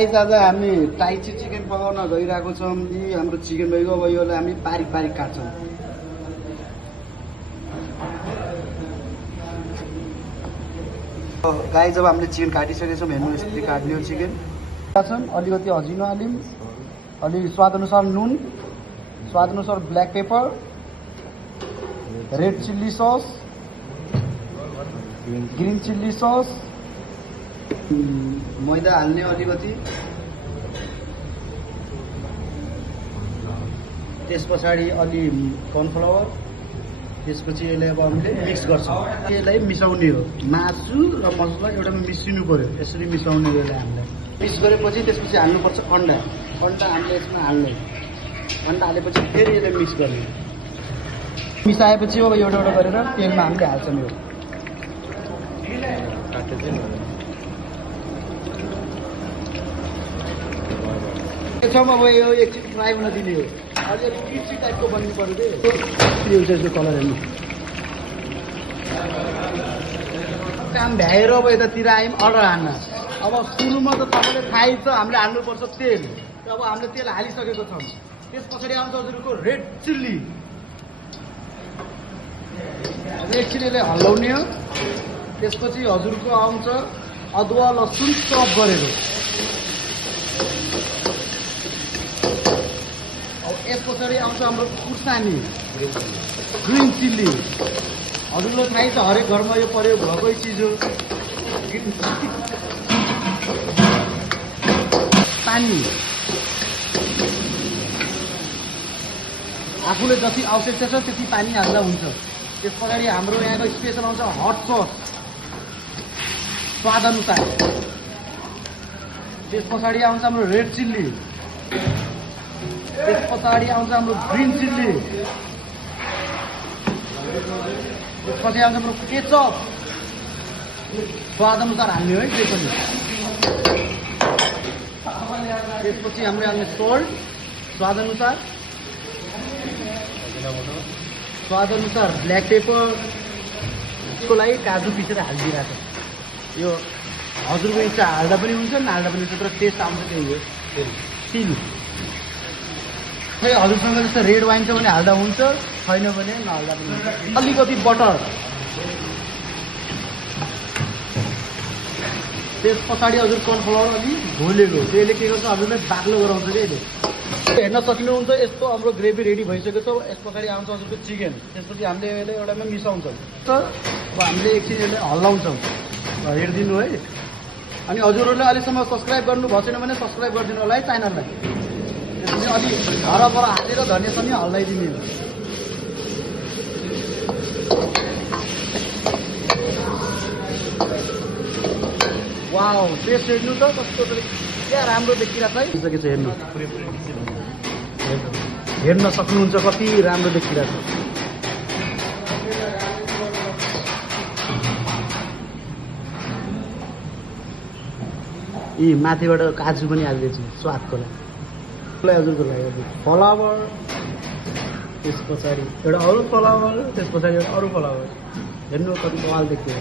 आज हामी tai chi chicken पकाउन गइरहेको छौँ। यी हाम्रो चिकन भइगयो। अब योलाई हामी पारिक पारिक काट्छौँ। गाई जब हामीले चिकन काटिसकेछौँ, हेर्नु यसरी काट्ने हो चिकन। अलिकति अजिनो हाल्यौँ, अलि स्वाद अनुसार नुन, स्वाद अनुसार black pepper, red chilli sauce, green chilli sauce, मैदा हाल्ने अलिकति, त्यस पछाडि अलि कर्नफ्लावर, त्यसपछि यसलाई अब हामीले मिक्स गर्छौँ। यसलाई मिसाउने हो, मासु र मसला एउटामा मिसिनु पर्यो। यसरी मिसाउने हो यसलाई हामीले। मिक्स गरेपछि त्यसपछि हाल्नुपर्छ अन्डा। अन्डा हामीले यसमा हाल्ने, अन्डा हालेपछि फेरि यसलाई मिक्स गर्ने। मिसाएपछि अब एउटा एउटा गरेर तेलमा हामीले हाल्छौँ। यो अब यो एकछिन फ्राई हुन दिने हो। अलिअलि क्रिस्पी टाइपको बन्नु पर्यो कि यसको कलर हेर्नु। काम भ्याएर अब यतातिर आयौँ अर्डर हान्न। अब सुरुमा त तपाईँले थाहै छ हामीले हाल्नुपर्छ तेल। अब हामीले तेल हालिसकेको छौँ। त्यस पछाडि आउँछ हजुरको रेड चिल्ली। एकछिन यसलाई हल्लाउने हो। त्यसपछि हजुरको आउँछ अदुवा लसुन चप गरेको। यस पछाडि आउँछ हाम्रो खुर्सानी, ग्रिन चिल्ली। हजुरलाई थाहै छ हरेक घरमा यो प्रयोग भएकै चिज हो। पानी आफूले जति आवश्यकता छ त्यति पानी हाल्दा हुन्छ। त्यस पछाडि हाम्रो यहाँको स्पेसल आउँछ हट सस, स्वाद अनुसार। त्यस पछाडि आउँछ हाम्रो रेड चिल्ली। त्यस पछाडि आउँछ हाम्रो ग्रिन चिल्ली। त्यसपछि आउँछ हाम्रो केचप, स्वाद अनुसार हाल्ने है त्यो पनि। त्यसपछि हामीले हाल्ने सोल्ट, स्वाद अनुसार। स्वाद अनुसार ब्ल्याक पेपर। यसको लागि काजु पिसेर हालिदिरहेको छ। यो हजुरको इच्छा हाल्दा पनि हुन्छ, नहाल्दा पनि हुन्छ, तर टेस्ट आउँछ त्यही हो। तिल खै हजुरसँग जस्तो रेड वाइन छ भने हाल्दा हुन्छ, छैन भने नहाल्दा पनि हुन्छ। अलिकति बटर। त्यस पछाडि हजुर कर्नफ्लावर अलि घोलेको। त्यसले के गर्छ हजुरलाई बाक्लो गराउँछ कि यसले। हेर्न सक्नुहुन्छ यस्तो हाम्रो ग्रेभी रेडी भइसकेको छ। यस पछाडि आउँछ हजुरको चिकन। त्यसपछि हामीले यसलाई एउटामा मिसाउँछौँ। अब हामीले एकछिन यसलाई हल्लाउँछौँ। हेरिदिनु है। अनि हजुरहरूले अहिलेसम्म सब्सक्राइब गर्नुभएको छैन भने सब्सक्राइब गरिदिनु होला है च्यानललाई। त्यसपछि अलि हरपर हालेर धनियाँ सनियाँ हल्लाइदिने हो। वाउ, टेस्ट हेर्नु त कस्तो क्या राम्रो देखिरहेको है। सकेछ हेर्नु, हेर्न सक्नुहुन्छ कति राम्रो देखिरहेको छ। यी माथिबाट काजु पनि हालिदिन्छु स्वादको लागि। हजुरको लागि फ्लावर, त्यस पछाडि एउटा अरू फ्लावर, त्यस पछाडि एउटा अरू फ्लावर। हेर्नु कति कमाल देखियो।